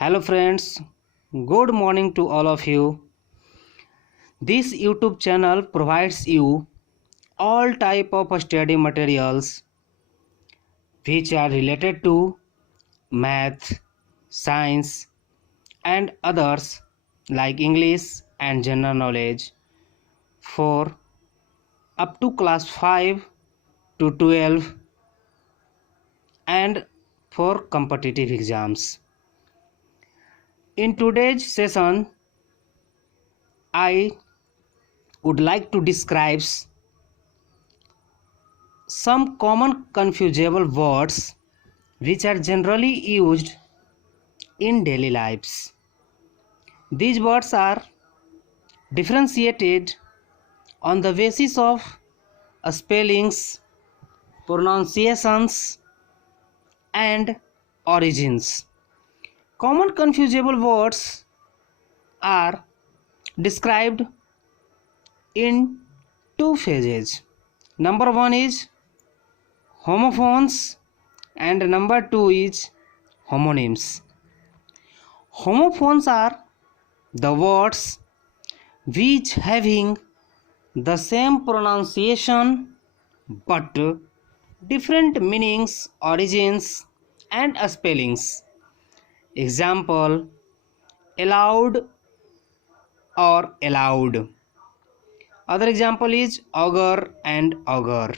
Hello friends, good morning to all of you. This YouTube channel provides you all type of study materials which are related to math, science and others like English and general knowledge for up to class 5 to 12 and for competitive exams. In today's session, I would like to describe some common confusable words which are generally used in daily lives. These words are differentiated on the basis of spellings, pronunciations, and origins. Common confusable words are described in two phases. Number one is homophones and number two is homonyms. Homophones are the words which having the same pronunciation but different meanings, origins and spellings. Example: allowed or allowed. Other example is augur and augur.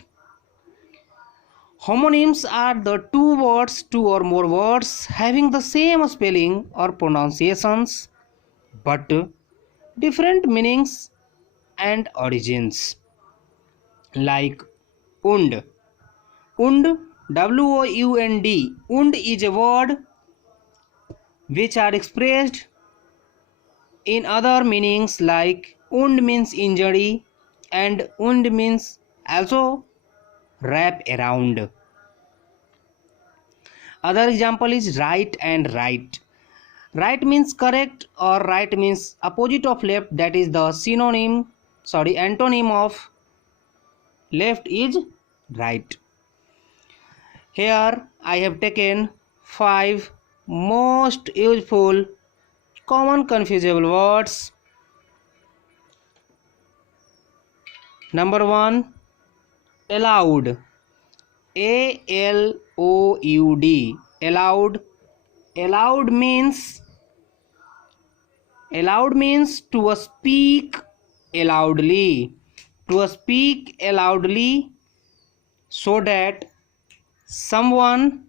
Homonyms are the two or more words having the same spelling or pronunciations but different meanings and origins. Like und. Und, W-O-U-N-D. Und is a word which are expressed in other meanings like und means injury and und means also wrap around. Other example is right and right. Right means correct or right means opposite of left, that is the antonym of left is right. Here I have taken 5 most useful common confusable words. Number 1, allowed. A-L-O-U-D. Allowed. Allowed means to speak loudly. To speak loudly so that someone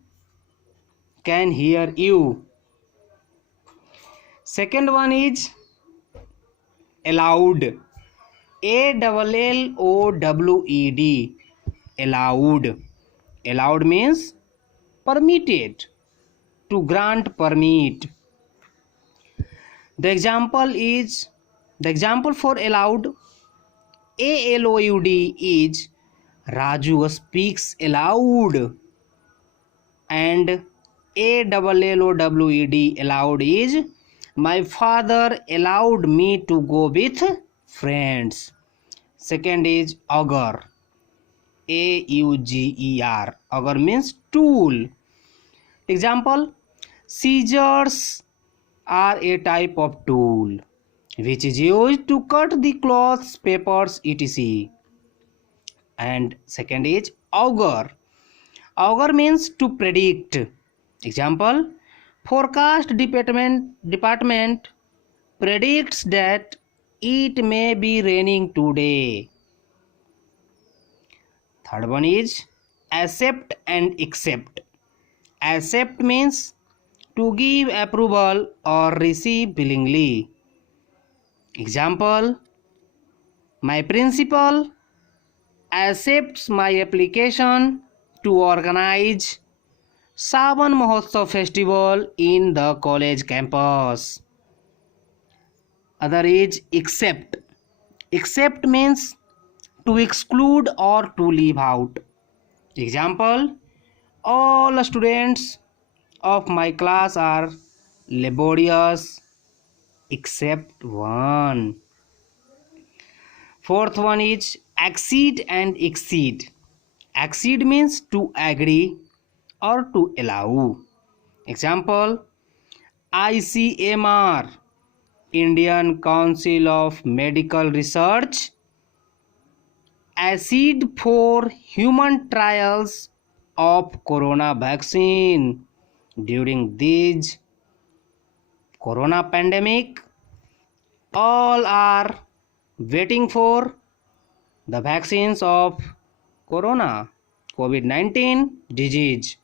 can hear you. Second one is allowed. A-L-L-O-W-E-D. Allowed. Allowed means permitted, to grant permit. The example for allowed, A-L-O-U-D, is Raju speaks aloud, and A-L-L-O-W-E-D, allowed, is my father allowed me to go with friends. Second is augur. A-U-G-E-R. Augur means tool. Example: scissors are a type of tool which is used to cut the cloths, papers, etc. And second is augur. Augur means to predict. Example: forecast department predicts that it may be raining today. Third one is accept and accept. Accept means to give approval or receive willingly. Example: my principal accepts my application to organize Sawan Mahotsav festival in the college campus. Other is accept. Accept means to exclude or to leave out. Example: all students of my class are laborious except one. Fourth one is accede and exceed. Accede means to agree or to allow. Example: ICMR, Indian Council of Medical Research, acid for human trials of corona vaccine. During this corona pandemic, all are waiting for the vaccines of corona, COVID-19 disease.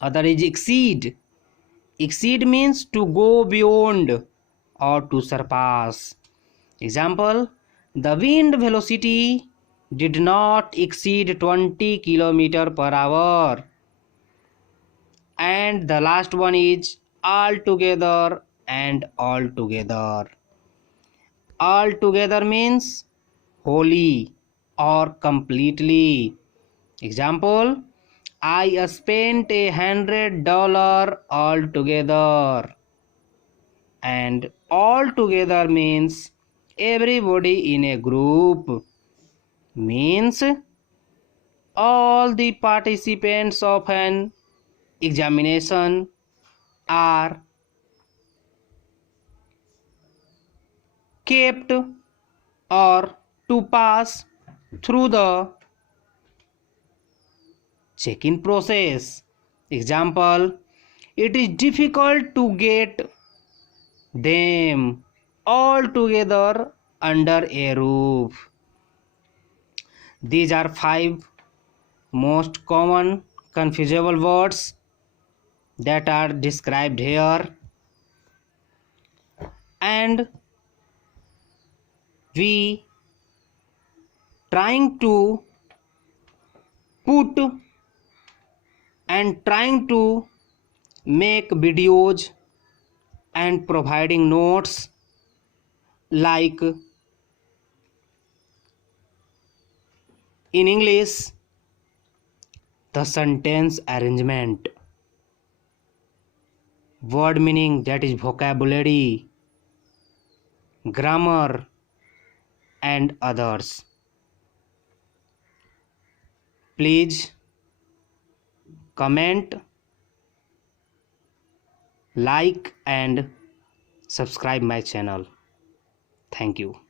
Other is exceed. Exceed means to go beyond or to surpass. Example, the wind velocity did not exceed 20 km per hour. And the last one is altogether and altogether. Altogether means wholly or completely. Example, I spent $100 altogether. And altogether means everybody in a group, means all the participants of an examination are kept or to pass through the check-in process. Example, it is difficult to get them all together under a roof. These are 5 most common confusable words that are described here, and we trying to put and trying to make videos and providing notes like in English the sentence arrangement, word meaning, that is vocabulary, grammar and others. Please comment, like and subscribe my channel. Thank you.